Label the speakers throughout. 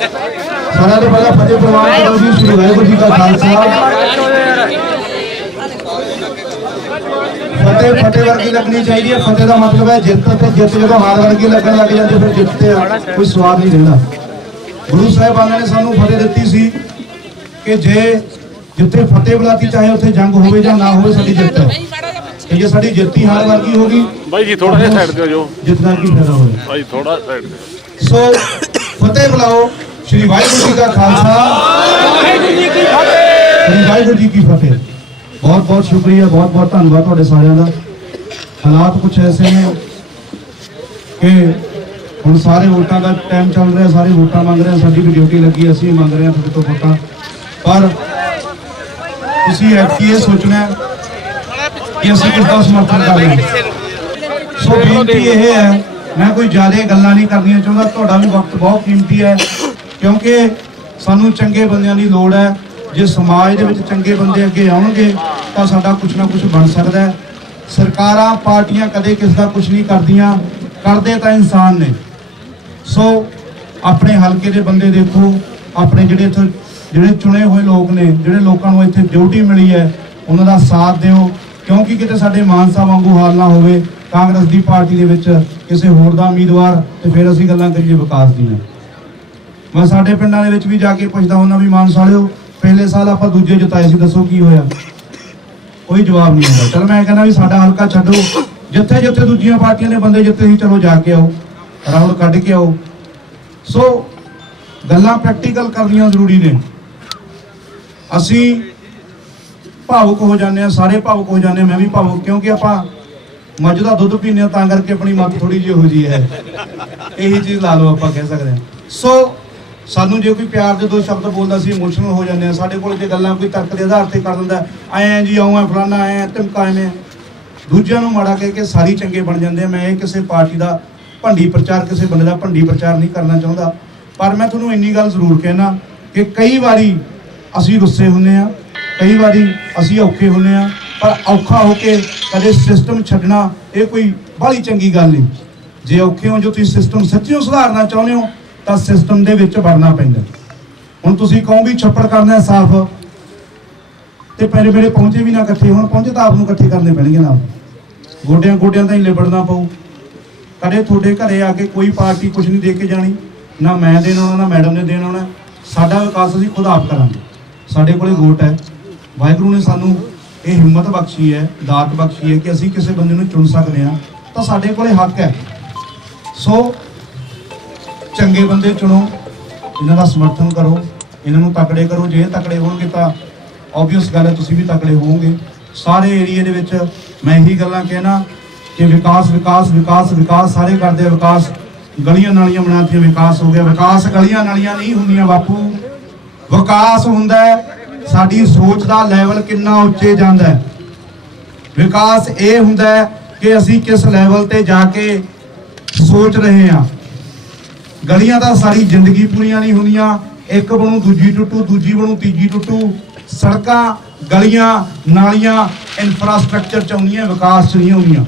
Speaker 1: ਸਾਰਿਆਂ ਤੋਂ ਪਹਿਲਾਂ ਫਤਿਹ ਪ੍ਰਵਾਨ ਕਰੋ ਜੀ ਸ੍ਰੀ ਵਾਹਿਗੁਰੂ ਜੀ ਕਾ ਖਾਲਸਾ। ਫਤਿਹ ਫਤਿਹ ਵਰਗੀ ਲੱਗਣੀ ਚਾਹੀਦੀ ਹੈ। ਫਤਿਹ ਦਾ ਮਤਲਬ ਹੈ ਜਿੱਤ ਤੇ ਜਿੱਤ ਜਦੋਂ ਹਾਰ ਵਰਗੀ ਲੱਗਣ ਲੱਗ ਜਾਂਦੀ ਫਿਰ ਜਿੱਤ ਤੇ ਕੋਈ ਸਵਾਦ ਨਹੀਂ ਰਹਿੰਦਾ। ਗੁਰੂ ਸਾਹਿਬਾਨਾਂ ਨੇ ਸਾਨੂੰ ਫਤਿਹ ਦਿੱਤੀ ਸੀ ਕਿ ਜੇ ਜਿੱਥੇ ਫਤਿਹ ਬੁਲਾਤੀ ਚਾਹੇ ਉੱਥੇ ਜੰਗ ਹੋਵੇ ਜਾਂ ਨਾ ਹੋਵੇ ਸਾਡੀ ਜਿੱਤ ਹੈ। ਤੇ ਜੇ ਸਾਡੀ ਜਿੱਤ ਹੀ ਹਾਰ ਵਰਗੀ ਹੋਗੀ
Speaker 2: ਬਾਈ ਜੀ ਥੋੜਾ ਜਿਹਾ ਸਾਈਡ ਤੇ ਹੋ ਜਾਓ
Speaker 1: ਜਿੱਤ ਦਾ ਕੀ ਫਾਇਦਾ ਹੋਇਆ?
Speaker 2: ਬਾਈ ਥੋੜਾ ਸਾਈਡ ਤੇ
Speaker 1: ਸੋ ਫਤਿਹ ਬੁਲਾਓ ਸ਼੍ਰੀ ਵਾਹਿਗੁਰੂ ਜੀ ਕਾ ਖਾਲਸਾ ਸ਼੍ਰੀ ਵਾਹਿਗੁਰੂ ਜੀ ਕੀ ਫਤਿਹ ਬਹੁਤ ਬਹੁਤ ਸ਼ੁਕਰੀਆ ਬਹੁਤ ਬਹੁਤ ਧੰਨਵਾਦ ਤੁਹਾਡੇ ਸਾਰਿਆਂ ਦਾ ਹਾਲਾਤ ਕੁਝ ਐਸੇ ਨੇ ਕਿ ਹੁਣ ਸਾਰੇ ਵੋਟਾਂ ਦਾ ਟਾਈਮ ਚੱਲ ਰਿਹਾ ਸਾਰੇ ਵੋਟਾਂ ਮੰਗ ਰਹੇ ਆ ਸਾਡੀ ਵੀ ਡਿਊਟੀ ਲੱਗੀ ਹੈ, ਅਸੀਂ ਵੀ ਮੰਗ ਰਹੇ ਹਾਂ ਤੁਹਾਡੇ ਤੋਂ ਵੋਟਾਂ ਪਰ ਤੁਸੀਂ ਐਤਕੀ ਇਹ ਸੋਚਣਾ ਹੈ ਕਿ ਅਸੀਂ ਕਿਸ ਦਾ ਸਮਰਥਨ ਕਰ ਰਹੇ ਹਾਂ ਸੋ ਬੇਨਤੀ ਇਹ ਹੈ ਮੈਂ ਕੋਈ ਜ਼ਿਆਦਾ ਗੱਲਾਂ ਨਹੀਂ ਕਰਨੀਆਂ ਚਾਹੁੰਦਾ, ਤੁਹਾਡਾ ਵੀ ਵਕਤ ਬਹੁਤ ਕੀਮਤੀ ਹੈ, ਕਿਉਂਕਿ ਸਾਨੂੰ ਚੰਗੇ ਬੰਦਿਆਂ ਦੀ ਲੋੜ ਹੈ। ਜੇ ਸਮਾਜ ਦੇ ਵਿੱਚ ਚੰਗੇ ਬੰਦੇ ਅੱਗੇ ਆਉਣਗੇ, ਤਾਂ ਸਾਡਾ ਕੁਝ ਨਾ ਕੁਝ ਬਣ ਸਕਦਾ ਹੈ। ਸਰਕਾਰਾਂ, ਪਾਰਟੀਆਂ ਕਦੇ ਕਿਸ ਦਾ ਕੁਝ ਨਹੀਂ ਕਰਦੀਆਂ, ਕਰਦੇ ਤਾਂ ਇਨਸਾਨ ਨੇ। ਸੋ, ਆਪਣੇ ਹਲਕੇ ਦੇ ਬੰਦੇ ਦੇਖੋ, ਆਪਣੇ ਜਿਹੜੇ ਇੱਥੇ, ਜਿਹੜੇ ਚੁਣੇ ਹੋਏ ਲੋਕ ਨੇ, ਜਿਹੜੇ ਲੋਕਾਂ ਨੂੰ ਇੱਥੇ ਡਿਊਟੀ ਮਿਲੀ ਹੈ, ਉਹਨਾਂ ਦਾ ਸਾਥ ਦਿਓ। ਕਿਉਂਕਿ ਕਿਤੇ ਸਾਡੇ ਮਾਨ ਸਾਹਿਬ ਵਾਂਗੂ ਹਾਲ ਨਾ ਹੋਵੇ, ਕਾਂਗਰਸ ਦੀ ਪਾਰਟੀ ਦੇ ਵਿੱਚ ਕਿਸੇ ਹੋਰ ਦਾ ਉਮੀਦਵਾਰ ਤੇ ਫਿਰ ਅਸੀਂ ਗੱਲਾਂ ਕਰੀਏ ਵਿਕਾਸ ਦੀਆਂ। ਮੈਂ ਸਾਡੇ ਪਿੰਡਾਂ ਦੇ ਵਿੱਚ ਵੀ ਜਾ ਕੇ ਪੁੱਛਦਾ ਹੁੰਦਾ ਵੀ ਮਾਨ ਸਾਲਿਓ, ਪਹਿਲੇ ਸਾਲ ਆਪਾਂ ਦੂਜੇ ਜਿਤਾਏ ਸੀ, ਦੱਸੋ ਕੀ ਹੋਇਆ? ਕੋਈ ਜਵਾਬ ਨਹੀਂ ਹੁੰਦਾ। ਚਲ ਮੈਂ ਕਹਿੰਦਾ ਵੀ ਸਾਡਾ ਹਲਕਾ ਛੱਡੋ। ਜਿੱਥੇ ਜਿੱਥੇ ਦੂਜੀਆਂ ਪਾਰਟੀਆਂ ਦੇ ਬੰਦੇ ਜਿੱਥੇ ਸੀ, ਚਲੋ ਜਾ ਕੇ ਆਓ ਰਾਉਂਡ ਕੱਢ ਕੇ ਆਓ। ਸੋ, ਗੱਲਾਂ ਪ੍ਰੈਕਟੀਕਲ ਕਰਨੀਆਂ ਜ਼ਰੂਰੀ ਨੇ। ਅਸੀਂ ਭਾਵੁਕ ਹੋ ਜਾਂਦੇ ਆ ਸਾਰੇ ਭਾਵੁਕ ਹੋ ਜਾਂਦੇ ਮੈਂ ਵੀ ਭਾਵੁਕ, ਕਿਉਂਕਿ ਆਪਾਂ ਮੱਝ ਦਾ ਦੁੱਧ ਪੀਂਦੇ ਆ ਤਾਂ ਕਰਕੇ ਆਪਣੀ ਮੱਤ ਥੋੜੀ ਜਿਹੀ ਹੋ ਜੀ ਹੈ। ਇਹੀ ਚੀਜ਼ ਲਾ ਲਓ ਆਪਾਂ ਕਹਿ ਸਕਦੇ ਹਾਂ। ਸੋ ਸਾਨੂੰ ਜੇ ਕੋਈ ਪਿਆਰ ਦੇ ਦੋ ਸ਼ਬਦ ਬੋਲਦਾ ਸੀ ਇਮੋਸ਼ਨਲ ਹੋ ਜਾਂਦੇ ਆ ਸਾਡੇ ਕੋਲ ਜੇ ਗੱਲਾਂ ਕੋਈ ਤਰਕ ਦੇ ਆਧਾਰ ਤੇ ਕਰ ਦਿੰਦਾ ਐਂ ਜੀ, ਆਉਂ ਐ, ਫਲਾਨਾ ਐ, ਧਮਕਾ ਐਵੇਂ ਦੂਜਿਆਂ ਨੂੰ ਮਾੜਾ ਕਹਿ ਕੇ ਸਾਰੀ ਚੰਗੇ ਬਣ ਜਾਂਦੇ ਆ ਮੈਂ ਇਹ ਕਿਸੇ ਪਾਰਟੀ ਦਾ ਭੰਡੀ ਪ੍ਰਚਾਰ, ਕਿਸੇ ਬੰਦੇ ਦਾ ਭੰਡੀ ਪ੍ਰਚਾਰ ਨਹੀਂ ਕਰਨਾ ਚਾਹੁੰਦਾ। ਪਰ ਮੈਂ ਤੁਹਾਨੂੰ ਇੰਨੀ ਗੱਲ ਜ਼ਰੂਰ ਕਹਿਣਾ ਕਿ ਕਈ ਵਾਰੀ ਅਸੀਂ ਗੁੱਸੇ ਹੁੰਨੇ ਆ ਕਈ ਵਾਰੀ ਅਸੀਂ ਔਖੇ ਹੁੰਨੇ ਆ ਪਰ ਔਖਾ ਹੋ ਕੇ ਕਦੇ ਸਿਸਟਮ ਛੱਡਣਾ, ਇਹ ਕੋਈ ਬਾਹਲੀ ਚੰਗੀ ਗੱਲ ਨਹੀਂ। ਜੇ ਔਖੇ ਹੋ ਜੋ ਤੁਸੀਂ ਸਿਸਟਮ ਸੱਚੀਓ ਸੁਧਾਰਨਾ ਚਾਹੁੰਦੇ ਹੋ, ਤਾਂ ਸਿਸਟਮ ਦੇ ਵਿੱਚ ਵੜਨਾ ਪੈਂਦਾ। ਹੁਣ ਤੁਸੀਂ ਕਹੋ ਵੀ ਛੱਪੜ ਕਰਨਾ ਸਾਫ਼। ਤੇ ਪੈਰੇ ਵੇਲੇ ਪਹੁੰਚੇ ਵੀ ਨਾ ਇਕੱਠੇ, ਹੁਣ ਪਹੁੰਚੇ ਤਾਂ ਆਪ ਨੂੰ ਇਕੱਠੇ ਕਰਨੇ ਪੈਣਗੇ ਨਾਲ। ਗੋਡਿਆਂ ਗੋਡਿਆਂ ਤਾਂ ਹੀ ਲਿਬੜਨਾ ਪਊ। ਕਦੇ ਤੁਹਾਡੇ ਘਰੇ ਆ ਕੇ ਕੋਈ ਪਾਰਟੀ ਕੁਝ ਨਹੀਂ ਦੇ ਕੇ ਜਾਣੀ। ਨਾ ਮੈਂ ਦੇਣ ਆਉਣਾ, ਨਾ ਮੈਡਮ ਨੇ ਦੇਣ ਆਉਣਾ। ਸਾਡਾ ਵਿਕਾਸ ਅਸੀਂ ਖੁਦ ਆਪ ਕਰਾਂਗੇ। ਸਾਡੇ ਕੋਲੇ ਵੋਟ ਹੈ। ਵਾਹਿਗੁਰੂ ਨੇ ਸਾਨੂੰ ਇਹ ਹਿੰਮਤ ਬਖਸ਼ੀ ਹੈ, ਦਾਤ ਬਖਸ਼ੀ ਹੈ ਕਿ ਅਸੀਂ ਕਿਸੇ ਬੰਦੇ ਨੂੰ ਚੁਣ ਸਕਦੇ ਹਾਂ, ਤਾਂ ਸਾਡੇ ਕੋਲੇ ਹੱਕ ਹੈ। ਸੋ ਚੰਗੇ ਬੰਦੇ ਚੁਣੋ, ਇਹਨਾਂ ਦਾ ਸਮਰਥਨ ਕਰੋ, ਇਹਨਾਂ ਨੂੰ ਤਕੜੇ ਕਰੋ, ਜੇ ਤਕੜੇ ਹੋਣਗੇ ਤਾਂ ਆਬਵੀਅਸ ਗੱਲ ਹੈ, ਤੁਸੀਂ ਵੀ ਤਕੜੇ ਹੋਵੋਗੇ। ਸਾਰੇ ਏਰੀਏ ਦੇ ਵਿੱਚ ਮੈਂ ਇਹੀ ਗੱਲਾਂ ਕਹਿਣਾ ਕਿ ਵਿਕਾਸ ਵਿਕਾਸ ਵਿਕਾਸ ਵਿਕਾਸ, ਸਾਰੇ ਕਰਦੇ ਆ ਵਿਕਾਸ, ਗਲੀਆਂ ਨਾਲੀਆਂ ਬਣਾਤੀਆਂ ਵਿਕਾਸ ਹੋ ਗਿਆ। ਵਿਕਾਸ ਗਲੀਆਂ ਨਾਲੀਆਂ ਨਹੀਂ ਹੁੰਦੀਆਂ ਬਾਪੂ। ਵਿਕਾਸ ਹੁੰਦਾ ਹੈ ਸਾਡੀ ਸੋਚ ਦਾ ਲੈਵਲ ਕਿੰਨਾ ਉੱਚੇ ਜਾਂਦਾ ਹੈ। ਵਿਕਾਸ ਇਹ ਹੁੰਦਾ ਹੈ ਕਿ ਅਸੀਂ ਕਿਸ ਲੈਵਲ ਤੇ ਜਾ ਕੇ ਸੋਚ ਰਹੇ ਹਾਂ। ਗਲੀਆਂ ਤਾਂ ਸਾਰੀ ਜ਼ਿੰਦਗੀ ਪੂਰੀਆਂ ਨਹੀਂ ਹੁੰਦੀਆਂ। ਇੱਕ ਬਣੂ, ਦੂਜੀ ਟੁੱਟੂ, ਦੂਜੀ ਬਣੂ, ਤੀਜੀ ਟੁੱਟੂ। ਸੜਕਾਂ, ਗਲੀਆਂ, ਨਾਲੀਆਂ ਇਨਫਰਾਸਟ੍ਰਕਚਰ ਚ ਆਉਂਦੀਆਂ, ਵਿਕਾਸ ਚ ਨਹੀਂ ਆਉਂਦੀਆਂ।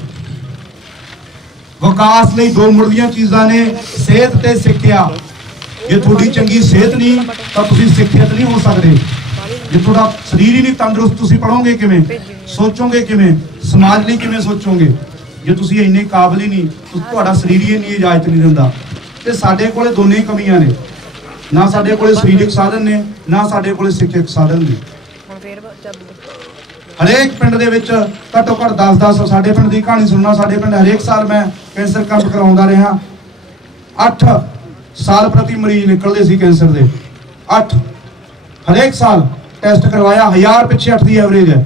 Speaker 1: ਵਿਕਾਸ ਲਈ ਦੋ ਮੁੱਢਲੀਆਂ ਚੀਜ਼ਾਂ ਨੇ, ਸਿਹਤ ਤੇ ਸਿੱਖਿਆ। ਜੇ ਤੁਹਾਡੀ ਚੰਗੀ ਸਿਹਤ ਨਹੀਂ, ਤਾਂ ਤੁਸੀਂ ਸਿੱਖਿਅਤ ਨਹੀਂ ਹੋ ਸਕਦੇ। ਜੇ ਤੁਹਾਡਾ ਸਰੀਰ ਹੀ ਨਹੀਂ ਤੰਦਰੁਸਤ ਤੁਸੀਂ ਪੜੋਗੇ ਕਿਵੇਂ? ਸੋਚੋਗੇ ਕਿਵੇਂ? ਸਮਾਜ ਲਈ ਕਿਵੇਂ ਸੋਚੋਗੇ? ਜੇ ਤੁਸੀਂ ਇੰਨੇ ਕਾਬਲ ਹੀ ਨਹੀਂ ਤੁਹਾਡਾ ਸਰੀਰ ਹੀ ਨਹੀਂ ਇਜਾਜ਼ਤ ਨਹੀਂ ਦਿੰਦਾ। ਤੇ ਸਾਡੇ ਕੋਲੇ ਦੋਨੇ ਹੀ ਕਮੀਆਂ ਨੇ। ਨਾ ਸਾਡੇ ਕੋਲੇ ਸਰੀਰਕ ਸਾਧਨ ਨੇ ਨਾ ਸਾਡੇ ਕੋਲੇ ਸਿੱਖਿਅਕ ਸਾਧਨ ਨੇ। ਹਰੇਕ ਪਿੰਡ ਦੇ ਵਿੱਚ ਘੱਟੋ ਘੱਟ 10-10 ਸਾਡੇ ਪਿੰਡ ਦੀ ਕਹਾਣੀ ਸੁਣਨਾ ਸਾਡੇ ਪਿੰਡ ਹਰੇਕ ਸਾਲ ਮੈਂ ਕੈਂਸਰ ਕੈਂਪ ਕਰਾਉਂਦਾ ਰਿਹਾ। 8 ਸਾਲ ਪ੍ਰਤੀ ਮਰੀਜ਼ ਨਿਕਲਦੇ ਸੀ ਕੈਂਸਰ ਦੇ। 8 ਹਰੇਕ ਸਾਲ ਟੈਸਟ ਕਰਵਾਇਆ 1000 ਪਿੱਛੇ 8 ਦੀ ਐਵਰੇਜ ਹੈ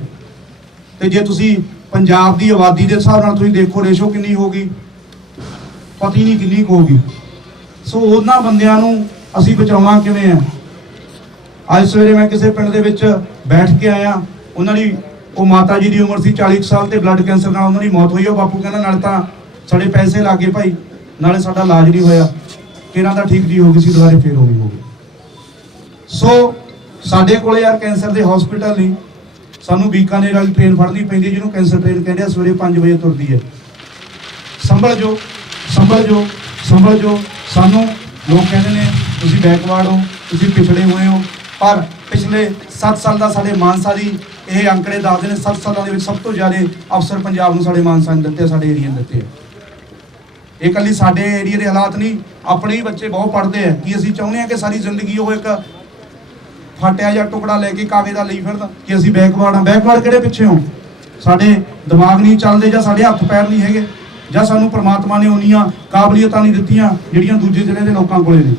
Speaker 1: ਤੇ ਜੇ ਤੁਸੀਂ ਪੰਜਾਬ ਦੀ ਆਬਾਦੀ ਦੇ ਹਿਸਾਬ ਨਾਲ ਤੁਸੀਂ ਦੇਖੋ ਰੇਸ਼ੋ ਕਿੰਨੀ ਹੋਗੀ ਪਤਾ ਹੀ ਨਹੀਂ ਕਿੰਨੀ ਕੁ ਹੋਗੀ ਸੋ ਉਹਨਾਂ ਬੰਦਿਆਂ ਨੂੰ ਅਸੀਂ ਬਚਾਉਣਾ ਕਿਵੇਂ ਹੈ? ਅੱਜ ਸਵੇਰੇ ਮੈਂ ਕਿਸੇ ਪਿੰਡ ਦੇ ਵਿੱਚ ਬੈਠ ਕੇ ਆਇਆ। ਉਹਨਾਂ ਦੀ, ਉਹ ਮਾਤਾ ਜੀ ਦੀ ਉਮਰ ਸੀ 40 ਕੁ ਸਾਲ ਤੇ ਬਲੱਡ ਕੈਂਸਰ ਨਾਲ ਉਹਨਾਂ ਦੀ ਮੌਤ ਹੋਈ ਉਹ ਬਾਪੂ ਕਹਿੰਦਾ, ਨਾਲੇ ਤਾਂ ਸਾਡੇ ਪੈਸੇ ਲੱਗੇ ਭਾਈ, ਨਾਲੇ ਸਾਡਾ ਇਲਾਜ ਨਹੀਂ ਹੋਇਆ। ਕਿਹਨਾਂ ਦਾ ਠੀਕ ਜੀ ਹੋ ਗਈ ਸੀ, ਦੁਬਾਰੇ ਫੇਰ ਹੋ ਗਈ ਹੋ ਗਈ। ਸੋ ਸਾਡੇ ਕੋਲੇ ਯਾਰ ਕੈਂਸਰ ਦੇ ਹਸਪੀਟਲ ਨਹੀਂ। ਸਾਨੂੰ ਬੀਕਾਨੇਰ ਵਾਲੀ ਟ੍ਰੇਨ ਫੜਨੀ ਪੈਂਦੀ ਜਿਹਨੂੰ ਕੈਂਸਰ ਟ੍ਰੇਨ ਕਹਿੰਦੇ ਆ, ਸਵੇਰੇ 5 ਵਜੇ ਤੁਰਦੀ ਹੈ। ਸੰਭਲ ਜੋ ਸੰਭਲ ਜੋ ਸੰਭਲ ਜੋ। ਸਾਨੂੰ ਲੋਕ ਕਹਿੰਦੇ ਨੇ, ਤੁਸੀਂ ਬੈਕਵਰਡ ਹੋ, ਤੁਸੀਂ ਪਿਛੜੇ ਹੋਏ ਹੋ। ਪਰ ਪਿਛਲੇ 7 ਸਾਲ ਦਾ ਸਾਡੇ ਮਾਨਸਾ ਦੀ ਇਹ ਅੰਕੜੇ ਦੱਸਦੇ ਨੇ 7 ਸਾਲਾਂ ਦੇ ਵਿੱਚ ਸਭ ਤੋਂ ਜ਼ਿਆਦਾ ਅਫਸਰ ਪੰਜਾਬ ਨੂੰ ਸਾਡੇ ਮਾਨਸਾ ਨੇ ਦਿੱਤੇ ਸਾਡੇ ਏਰੀਆ ਨੇ ਦਿੱਤੇ ਆ। ਇਹ ਕੱਲੀ ਸਾਡੇ ਏਰੀਆ ਦੇ ਹਾਲਾਤ ਨਹੀਂ, ਆਪਣੇ ਹੀ ਬੱਚੇ ਬਹੁਤ ਪੜ੍ਹਦੇ ਆ। ਕਿ ਅਸੀਂ ਚਾਹੁੰਦੇ ਆ ਕਿ ਸਾਰੀ ਜ਼ਿੰਦਗੀ ਉਹ ਇੱਕ ਫਟਿਆ ਜਾਂ ਟੁਕੜਾ ਲੈ ਕੇ ਕਾਵੇ ਦਾ ਲਈ ਫਿਰਦਾ, ਕਿ ਅਸੀਂ ਬੈਕਵਰਡ ਆ ਬੈਕਵਰਡ ਕਿਹੜੇ ਪਿੱਛੇ ਹੋ ਸਾਡੇ ਦਿਮਾਗ ਨਹੀਂ ਚੱਲਦੇ ਜਾਂ ਸਾਡੇ ਹੱਥ ਪੈਰ ਨਹੀਂ ਹੈਗੇ, ਜਾਂ ਸਾਨੂੰ ਪ੍ਰਮਾਤਮਾ ਨੇ ਉਨੀਆਂ ਕਾਬਲੀਅਤਾਂ ਨਹੀਂ ਦਿੱਤੀਆਂ ਜਿਹੜੀਆਂ ਦੂਜੇ ਜ਼ਿਲ੍ਹੇ ਦੇ ਲੋਕਾਂ ਕੋਲੇ ਨੇ।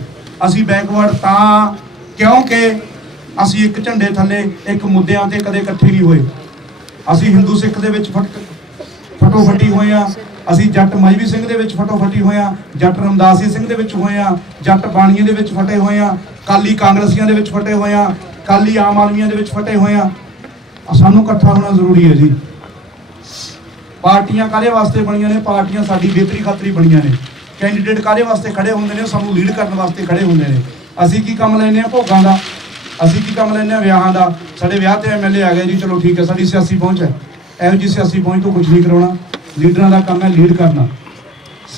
Speaker 1: ਅਸੀਂ ਬੈਕਵਰਡ ਤਾਂ ਕਿਉਂਕਿ ਅਸੀਂ ਇੱਕ ਝੰਡੇ ਥੱਲੇ, ਇੱਕ ਮੁੱਦਿਆਂ ਤੇ ਕਦੇ ਇਕੱਠੇ ਨਹੀਂ ਹੋਏ। ਅਸੀਂ ਹਿੰਦੂ ਸਿੱਖ ਦੇ ਵਿੱਚ ਫਟ ਫਟੋ ਫਟੀ ਹੋਏ ਆ ਅਸੀਂ ਜੱਟ ਮਜਬੀ ਸਿੰਘ ਦੇ ਵਿੱਚ ਫਟੋ ਫਟੀ ਹੋਏ ਆ ਜੱਟ ਰਮਦਾਸੀ ਸਿੰਘ ਦੇ ਵਿੱਚ ਹੋਏ ਆ ਜੱਟ ਬਾਣੀਏ ਦੇ ਵਿੱਚ ਫਟੇ ਹੋਏ ਆ ਕਾਲੀ ਕਾਂਗਰਸੀਆਂ ਦੇ ਵਿੱਚ ਫਟੇ ਹੋਏ ਆ ਕਾਲੀ ਆਮ ਆਦਮੀਆਂ ਦੇ ਵਿੱਚ ਫਟੇ ਹੋਏ ਆ। ਸਾਨੂੰ ਇਕੱਠਾ ਹੋਣਾ ਜ਼ਰੂਰੀ ਹੈ ਜੀ। ਪਾਰਟੀਆਂ ਕਾਹਦੇ ਵਾਸਤੇ ਬਣੀਆਂ ਨੇ? ਪਾਰਟੀਆਂ ਸਾਡੀ ਬਿਹਤਰੀ ਖਾਤਰੀ ਬਣੀਆਂ ਨੇ। ਕੈਂਡੀਡੇਟ ਕਾਹਦੇ ਵਾਸਤੇ ਖੜੇ ਹੁੰਦੇ ਨੇ? ਸਾਨੂੰ ਲੀਡ ਕਰਨ ਵਾਸਤੇ ਖੜੇ ਹੁੰਦੇ ਨੇ। ਅਸੀਂ ਕੀ ਕੰਮ ਲੈਨੇ ਆ ਭੋਗਾਂ ਦਾ। ਅਸੀਂ ਕੀ ਕੰਮ ਲੈਨੇ ਆ ਵਿਆਹਾਂ ਦਾ। ਸਾਡੇ ਵਿਆਹ ਤੇ ਐਮਐਲਏ ਆ ਗਏ ਜੀ। ਚਲੋ ਠੀਕ ਹੈ, ਸਾਡੀ ਸਿਆਸੀ ਪਹੁੰਚ ਹੈ। ਇਹੋ ਜਿਹੀ ਸਿਆਸੀ ਪਹੁੰਚ ਤੋਂ ਕੁਝ ਨਹੀਂ ਕਰਾਉਣਾ। ਲੀਡਰਾਂ ਦਾ ਕੰਮ ਹੈ ਲੀਡ ਕਰਨਾ।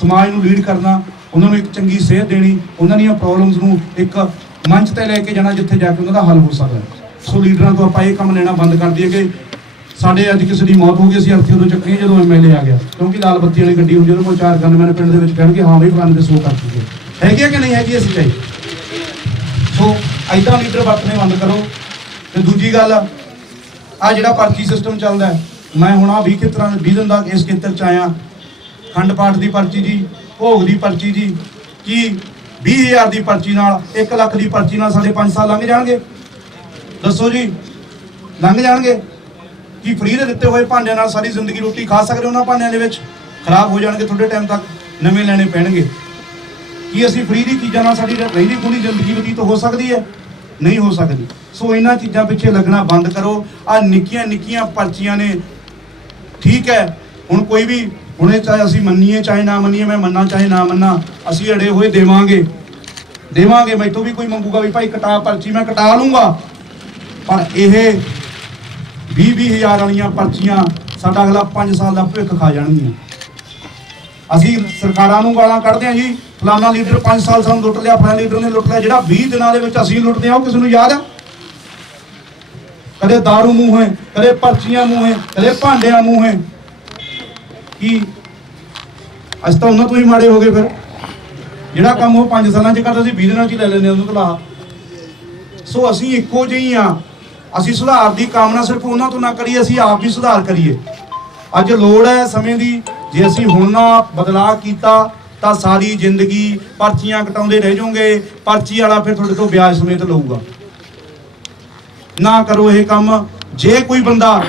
Speaker 1: ਸਮਾਜ ਨੂੰ ਲੀਡ ਕਰਨਾ। ਉਹਨਾਂ ਨੂੰ ਇੱਕ ਚੰਗੀ ਸੇਧ ਦੇਣੀ। ਉਹਨਾਂ ਦੀਆਂ ਪ੍ਰੋਬਲਮਸ ਨੂੰ ਇੱਕ ਮੰਚ ਤੇ ਲੈ ਕੇ ਜਾਣਾ ਜਿੱਥੇ ਜਾ ਕੇ ਉਹਨਾਂ ਦਾ ਹੱਲ ਹੋ ਸਕਦਾ। ਸੋ ਲੀਡਰਾਂ ਤੋਂ ਆਪਾਂ ਇਹ ਕੰਮ ਲੈਣਾ ਬੰਦ ਕਰ ਦਈਏ ਕਿ ਸਾਡੇ ਅੱਜ ਕਿਸੇ ਦੀ ਮੌਤ ਹੋ ਗਈ, ਅਸੀਂ ਅਰਥੀ ਉਦੋਂ ਚੱਕੀਏ ਜਦੋਂ ਐਮਐਲਏ ਆ ਗਿਆ। ਕਿਉਂਕਿ ਲਾਲ ਬੱਤੀ ਵਾਲੀ ਗੱਡੀ ਹੁੰਦੀ ਉਹਦੇ ਕੋਲ ਚਾਰ ਗਨਮੈਨ ਪਿੰਡ ਦੇ ਵਿੱਚ ਕਹਿਣਗੇ ਹਾਂ ਵੀ ਫਲਾਣੇ ਦੇ ਸੋ ਕਰ ਚੁੱਕੇ ਹੈਗੇ ਆ ਕਿ ਨਹੀਂ ਹੈਗੀ ਅਸੀਂ ਚਾਹੀ ਸੋ ਐਦਾਂ ਲੀਡਰ ਵਰਤਨੇ ਬੰਦ ਕਰੋ। ਤੇ ਦੂਜੀ ਗੱਲ, ਆ ਜਿਹੜਾ ਪਰਚੀ ਸਿਸਟਮ ਚੱਲਦਾ ਮੈਂ ਹੁਣ ਆ 20 ਖੇਤਰਾਂ 20 ਦਿਨ ਦਾ ਇਸ ਖੇਤਰ ਚ ਆਇਆ। ਖੰਡ ਪਾਠ ਦੀ ਪਰਚੀ ਜੀ, ਭੋਗ ਦੀ ਪਰਚੀ ਜੀ, ਕੀ 20000 ਦੀ ਪਰਚੀ ਨਾਲ 1 ਲੱਖ ਦੀ ਪਰਚੀ ਨਾਲ ਸਾਡੇ 5 ਸਾਲ ਲੰਘ ਜਾਣਗੇ। ਦੱਸੋ ਜੀ, ਲੰਘ ਜਾਣਗੇ? ਕੀ ਫ੍ਰੀ ਦੇ ਦਿੱਤੇ ਹੋਏ ਭਾਂਡਿਆਂ ਨਾਲ ਸਾਰੀ ਜ਼ਿੰਦਗੀ ਰੋਟੀ ਖਾ ਸਕਦੇ ਹੋ ਉਹਨਾਂ ਭਾਂਡਿਆਂ ਦੇ ਵਿੱਚ? ਖਰਾਬ ਹੋ ਜਾਣਗੇ ਤੁਹਾਡੇ ਟਾਈਮ ਤੱਕ, ਨਵੇਂ ਲੈਣੇ ਪੈਣਗੇ। ਕੀ ਅਸੀਂ ਫ੍ਰੀ ਦੀ ਚੀਜ਼ਾਂ ਨਾਲ ਸਾਡੀ ਰਹਿੰਦੀ ਖੁੰਦੀ ਜ਼ਿੰਦਗੀ ਬਤੀਤ ਹੋ ਸਕਦੀ ਹੈ? ਨਹੀਂ ਹੋ ਸਕਦੀ। ਸੋ ਇਹਨਾਂ ਚੀਜ਼ਾਂ ਪਿੱਛੇ ਲੱਗਣਾ ਬੰਦ ਕਰੋ। ਆ ਨਿੱਕੀਆਂ ਨਿੱਕੀਆਂ ਪਰਚੀਆਂ ਨੇ। ਠੀਕ ਹੈ, ਹੁਣ ਕੋਈ ਵੀ ਹੁਣੇ ਚਾਹੇ ਅਸੀਂ ਮੰਨੀਏ, ਚਾਹੇ ਨਾ ਮੰਨੀਏ, ਮੈਂ ਮੰਨਾਂ, ਚਾਹੇ ਨਾ ਮੰਨਾਂ, ਅਸੀਂ ਅੜੇ ਹੋਏ ਦੇਵਾਂਗੇ। ਦੇਵਾਂਗੇ, ਮੈਥੋਂ ਵੀ ਕੋਈ ਮੰਗੂਗਾ ਵੀ ਭਾਈ ਕਟਾ ਪਰਚੀ, ਮੈਂ ਕਟਾ ਲੂੰਗਾ। ਪਰ ਇਹ 20 ਵੀਹ ਵਾਲੀਆਂ ਪਰਚੀਆਂ ਸਾਡਾ ਅਗਲਾ 5 ਸਾਲ ਦਾ ਭਵਿੱਖ ਖਾ ਜਾਣਗੀਆਂ। ਅਸੀਂ ਸਰਕਾਰਾਂ ਨੂੰ ਗਾਲਾਂ ਕੱਢਦੇ ਹਾਂ ਜੀ ਫਲਾਣਾ ਲੀਡਰ 5 ਸਾਲ ਸਾਨੂੰ ਲੁੱਟ ਲਿਆ ਫਲਾਣਾ ਲੀਡਰ ਨੇ ਲੁੱਟ ਲਿਆ, ਜਿਹੜਾ 20 ਦਿਨਾਂ ਦੇ ਵਿੱਚ ਅਸੀਂ ਲੁੱਟਦੇ ਹਾਂ, ਉਹ ਕਿਸ ਨੂੰ ਯਾਦ ਆ ਕਦੇ दारू ਮੂੰਹ ਹੈ, ਕਦੇ ਪਰਚੀਆਂ ਮੂੰਹ ਹੈ, ਕਦੇ ਭਾਂਡਿਆਂ ਮੂੰਹ ਹੈ। ਕੀ? ਅਸੀਂ ਤਾਂ ਉਹਨਾਂ ਤੋਂ ਹੀ ਮਾੜੇ ਹੋ ਗਏ ਫਿਰ। ਜਿਹੜਾ ਕੰਮ ਉਹ 5 ਸਾਲਾਂ 'ਚ ਕਰਦਾ ਸੀ 20 ਦਿਨਾਂ 'ਚ ਹੀ ਲੈ ਲੈਂਦੇ ਉਹਨੂੰ ਤਲਾ ਸੋ ਅਸੀਂ ਇੱਕੋ ਜਿਹੀ ਆ ਅਸੀਂ ਸੁਧਾਰ ਦੀ ਕਾਮਨਾ ਸਿਰਫ ਉਹਨਾਂ ਤੋਂ ਨਾ ਕਰੀਏ, ਅਸੀਂ ਆਪ ਵੀ ਸੁਧਾਰ ਕਰੀਏ। ਅੱਜ ਲੋੜ ਹੈ ਸਮੇਂ ਦੀ। ਜੇ ਅਸੀਂ ਹੁਣ ਨਾ ਬਦਲਾਅ ਕੀਤਾ, ਤਾਂ ਸਾਰੀ ਜ਼ਿੰਦਗੀ ਪਰਚੀਆਂ ਕਟਾਉਂਦੇ ਰਹਿ ਜਾਓਗੇ। ਪਰਚੀ ਵਾਲਾ ਫਿਰ ਤੁਹਾਡੇ ਤੋਂ ਵਿਆਜ ਸਮੇਤ ਲਊਗਾ। ਨਾ ਕਰੋ ਇਹ ਕੰਮ। ਜੇ ਕੋਈ ਬੰਦਾ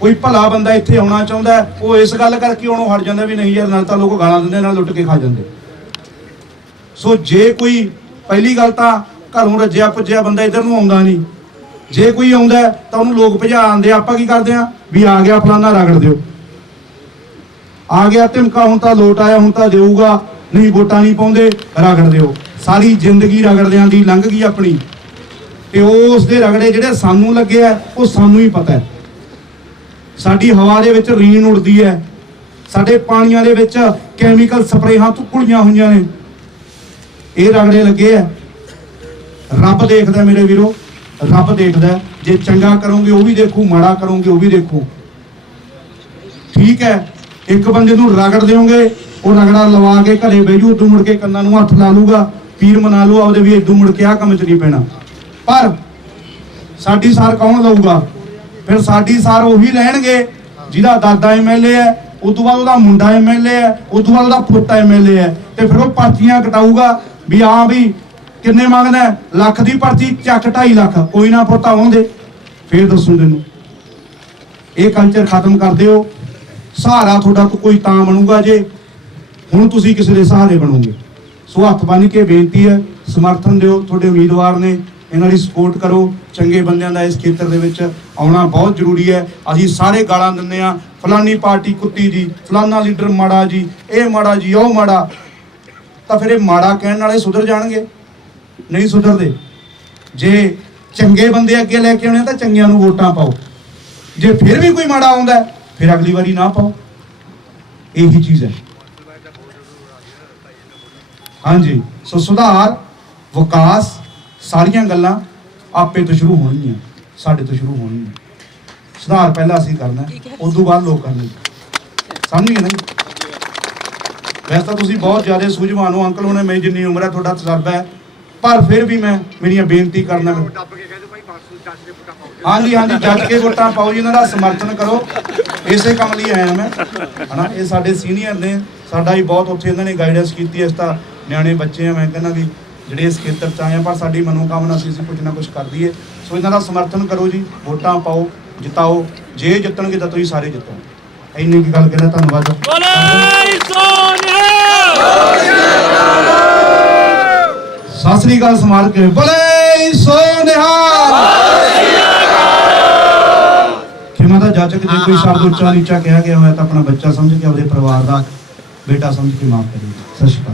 Speaker 1: ਕੋਈ ਭਲਾ ਬੰਦਾ ਇੱਥੇ ਆਉਣਾ ਚਾਹੁੰਦਾ ਉਹ ਇਸ ਗੱਲ ਕਰਕੇ ਉਹਨੂੰ ਹਟ ਜਾਂਦਾ ਵੀ ਨਹੀਂ ਯਾਰ, ਨਾਲ ਤਾਂ ਲੋਕ ਗਾਲਾਂ ਦਿੰਦੇ, ਨਾਲ ਲੁੱਟ ਕੇ ਖਾ ਜਾਂਦੇ। ਸੋ ਜੇ ਕੋਈ ਪਹਿਲੀ ਗੱਲ ਤਾਂ ਘਰੋਂ ਰੱਜਿਆ ਪੁੱਜਿਆ ਬੰਦਾ ਇੱਧਰ ਨੂੰ ਆਉਂਦਾ ਨਹੀਂ। ਜੇ ਕੋਈ ਆਉਂਦਾ ਤਾਂ ਉਹਨੂੰ ਲੋਕ ਭਜਾ ਆਉਂਦੇ, ਆਪਾਂ ਕੀ ਕਰਦੇ ਆ ਵੀ ਆ ਗਿਆ ਫਲਾਨਾ ਰਗੜ ਦਿਓ। ਆ ਗਿਆ ਧਮਕਾ, ਹੁਣ ਤਾਂ ਲੋਟ ਆਇਆ, ਹੁਣ ਤਾਂ ਦੇਊਗਾ, ਨਹੀਂ ਵੋਟਾਂ ਨਹੀਂ ਪਾਉਂਦੇ, ਰਗੜ ਦਿਓ। ਸਾਰੀ ਜ਼ਿੰਦਗੀ ਰਗੜਦਿਆਂ ਦੀ ਲੰਘ ਗਈ ਆਪਣੀ। ਤੇ ਉਸ ਦੇ ਰਗੜੇ ਜਿਹੜੇ ਸਾਨੂੰ ਲੱਗਿਆ ਉਹ ਸਾਨੂੰ ਹੀ ਪਤਾ ਹੈ। ਸਾਡੀ ਹਵਾ ਦੇ ਵਿੱਚ ਰੀਣ ਉੜਦੀ ਹੈ। ਸਾਡੇ ਪਾਣੀਆਂ ਦੇ ਵਿੱਚ ਕੈਮੀਕਲ ਸਪਰੇਹਾਂ ਤੋਂ ਕੁੜੀਆਂ ਹੋਈਆਂ ਨੇ। ਇਹ ਰਗੜੇ ਲੱਗੇ ਆ ਰੱਬ ਦੇਖਦਾ ਮੇਰੇ ਵੀਰੋ, ਰੱਬ ਦੇਖਦਾ ਜੇ ਚੰਗਾ ਕਰੋਗੇ ਉਹ ਵੀ ਦੇਖੂ, ਮਾੜਾ ਕਰੋਗੇ ਉਹ ਵੀ ਦੇਖੂ। ਠੀਕ ਹੈ, ਇੱਕ ਬੰਦੇ ਨੂੰ ਰਗੜ ਦਿਓਗੇ, ਉਹ ਰਗੜਾ ਲਵਾ ਕੇ ਘਰੇ ਬਹਿ ਜੂ, ਉਦੋਂ ਮੁੜ ਕੇ ਕੰਨਾਂ ਨੂੰ ਹੱਥ ਲਾ ਲੂਗਾ, ਪੀਰ ਮਨਾ ਲੂ, ਆਪਦੇ ਵੀ ਇਦੋਂ ਮੁੜ ਕੇ ਆ ਕੰਮ ਚ ਨਹੀਂ ਪੈਣਾ। ਪਰ ਸਾਡੀ ਸਾਰ ਕੌਣ ਲਊਗਾ ਫਿਰ ਸਾਡੀ ਸਾਰ ਉਹੀ ਰਹਿਣਗੇ, ਜਿਹਦਾ ਦਾਦਾ ਐਮਐਲਏ ਹੈ ਉਸ ਤੋਂ ਬਾਅਦ ਉਹਦਾ ਮੁੰਡਾ ਐਮਐਲਏ ਹੈ ਉਸ ਤੋਂ ਬਾਅਦ ਉਹਦਾ ਪੋਤਾ ਐਮਐਲਏ ਹੈ। ਤੇ ਫਿਰ ਉਹ ਪਰਚੀਆਂ ਕਟਾਊਗਾ ਵੀ ਆ ਵੀ ਕਿੰਨੇ ਮੰਗਦਾ ਲੱਖ ਦੀ ਪਰਚੀ, ਚੱਕ 2.5 ਲੱਖ, ਕੋਈ ਨਾ ਪੁੱਤ ਆਉਂਦੇ। ਫੇਰ ਦੱਸੂ ਤੈਨੂੰ ਇਹ ਕਲਚਰ ਖਤਮ ਕਰ ਦਿਓ। ਸਹਾਰਾ ਤੁਹਾਡਾ ਕੋਈ ਤਾਂ ਬਣੂਗਾ ਜੇ। ਹੁਣ ਤੁਸੀਂ ਕਿਸੇ ਦੇ ਸਹਾਰੇ ਬਣੋਗੇ। ਸੋ ਹੱਥ ਬੰਨ ਕੇ ਬੇਨਤੀ ਹੈ, ਸਮਰਥਨ ਦਿਓ, ਤੁਹਾਡੇ ਉਮੀਦਵਾਰ ਨੇ। ਇਹਨਾਂ ਦੀ ਸਪੋਰਟ ਕਰੋ, ਚੰਗੇ ਬੰਦਿਆਂ ਦਾ ਇਸ ਖੇਤਰ ਦੇ ਵਿੱਚ ਆਉਣਾ ਬਹੁਤ ਜ਼ਰੂਰੀ ਹੈ। ਅਸੀਂ ਸਾਰੇ ਗਾਲਾਂ ਦਿੰਦੇ ਆ ਫਲਾਨੀ ਪਾਰਟੀ ਕੁੱਤੀ ਜੀ, ਫਲਾਨਾ ਲੀਡਰ ਮਾੜਾ ਜੀ, ਇਹ ਮਾੜਾ ਜੀ, ਉਹ ਮਾੜਾ। ਤਾਂ ਫਿਰ ਇਹ ਮਾੜਾ ਕਹਿਣ ਵਾਲੇ ਸੁਧਰ ਜਾਣਗੇ? ਨਹੀਂ ਸੁਧਰਦੇ। ਜੇ ਚੰਗੇ ਬੰਦੇ ਅੱਗੇ ਲੈ ਕੇ ਆਉਣੇ ਤਾਂ ਚੰਗਿਆਂ ਨੂੰ ਵੋਟਾਂ ਪਾਓ। ਜੇ ਫਿਰ ਵੀ ਕੋਈ ਮਾੜਾ ਆਉਂਦਾ, ਫਿਰ ਅਗਲੀ ਵਾਰੀ ਨਾ ਪਾਓ। ਇਹੀ ਚੀਜ਼ ਹੈ। ਹਾਂਜੀ। ਸੋ ਸੁਧਾਰ, ਵਿਕਾਸ ਸਾਰੀਆਂ ਗੱਲਾਂ ਆਪੇ ਤੋਂ ਸ਼ੁਰੂ ਹੋਣਗੀਆਂ ਸਾਡੇ ਤੋਂ ਸ਼ੁਰੂ ਹੋਣਗੀਆਂ। ਸੁਧਾਰ ਪਹਿਲਾਂ ਅਸੀਂ ਕਰਨਾ ਉਸ ਤੋਂ ਬਾਅਦ ਲੋਕ ਕਰਨਗੇ। ਸਮਝ ਗਏ ਨਾ? ਵੈਸੇ ਤਾਂ ਤੁਸੀਂ ਬਹੁਤ ਜ਼ਿਆਦਾ ਸੂਝਵਾਨ ਹੋ ਅੰਕਲ ਹੁਣੇ ਮੇਰੀ ਜਿੰਨੀ ਉਮਰ ਹੈ ਤੁਹਾਡਾ ਤਜਰਬਾ ਹੈ। ਪਰ ਫਿਰ ਵੀ ਮੈਂ ਮੇਰੀਆਂ ਬੇਨਤੀ ਕਰਨਾ ਹਾਂਜੀ ਹਾਂਜੀ ਜੱਜ ਕੇ ਵੋਟਾਂ ਪਾਓ ਜੀ ਇਹਨਾਂ ਦਾ ਸਮਰਥਨ ਕਰੋ। ਇਸੇ ਕੰਮ ਲਈ ਆਇਆ ਮੈਂ। ਹਨਾ ਇਹ ਸਾਡੇ ਸੀਨੀਅਰ ਨੇ ਸਾਡਾ ਵੀ ਬਹੁਤ ਉੱਥੇ ਇਹਨਾਂ ਨੇ ਗਾਈਡੈਂਸ ਕੀਤੀ ਇਸ ਤਾਂ ਨਿਆਣੇ ਬੱਚੇ ਆ ਮੈਂ ਕਹਿੰਦਾ ਵੀ ਜਿਹੜੇ ਇਸ ਖੇਤਰ ਚ ਆਏ ਆ ਪਰ ਸਾਡੀ ਮਨੋਕਾਮਨਾ ਸੀ ਅਸੀਂ ਕੁਝ ਨਾ ਕੁਝ ਕਰ ਦਈਏ। ਸੋ ਇਹਨਾਂ ਦਾ ਸਮਰਥਨ ਕਰੋ ਜੀ ਵੋਟਾਂ ਪਾਓ ਜਿਤਾਓ। ਜੇ ਜਿੱਤਣਗੇ ਤਾਂ ਤੁਸੀਂ ਸਾਰੇ ਜਿੱਤੋ। ਇੰਨੀ ਕੀ ਗੱਲ ਕਹਿੰਦਾ ਧੰਨਵਾਦ
Speaker 3: ਬੋਲੇ
Speaker 1: ਸਤਿ ਸ੍ਰੀ ਅਕਾਲ ਬੋਲੇ ਖਿਮਾ ਦਾ ਜਾਚਕ ਜੇ ਕੋਈ ਸ਼ਬਦ ਉੱਚਾ ਨੀਚਾ ਕਿਹਾ ਗਿਆ ਹੋਇਆ ਤਾਂ ਆਪਣਾ ਬੱਚਾ ਸਮਝ ਕੇ ਆਪਦੇ ਪਰਿਵਾਰ ਦਾ ਬੇਟਾ ਸਮਝ ਕੇ ਮਾਫ ਕਰਿਓ ਸਤਿ ਸ਼੍ਰੀ ਅਕਾਲ।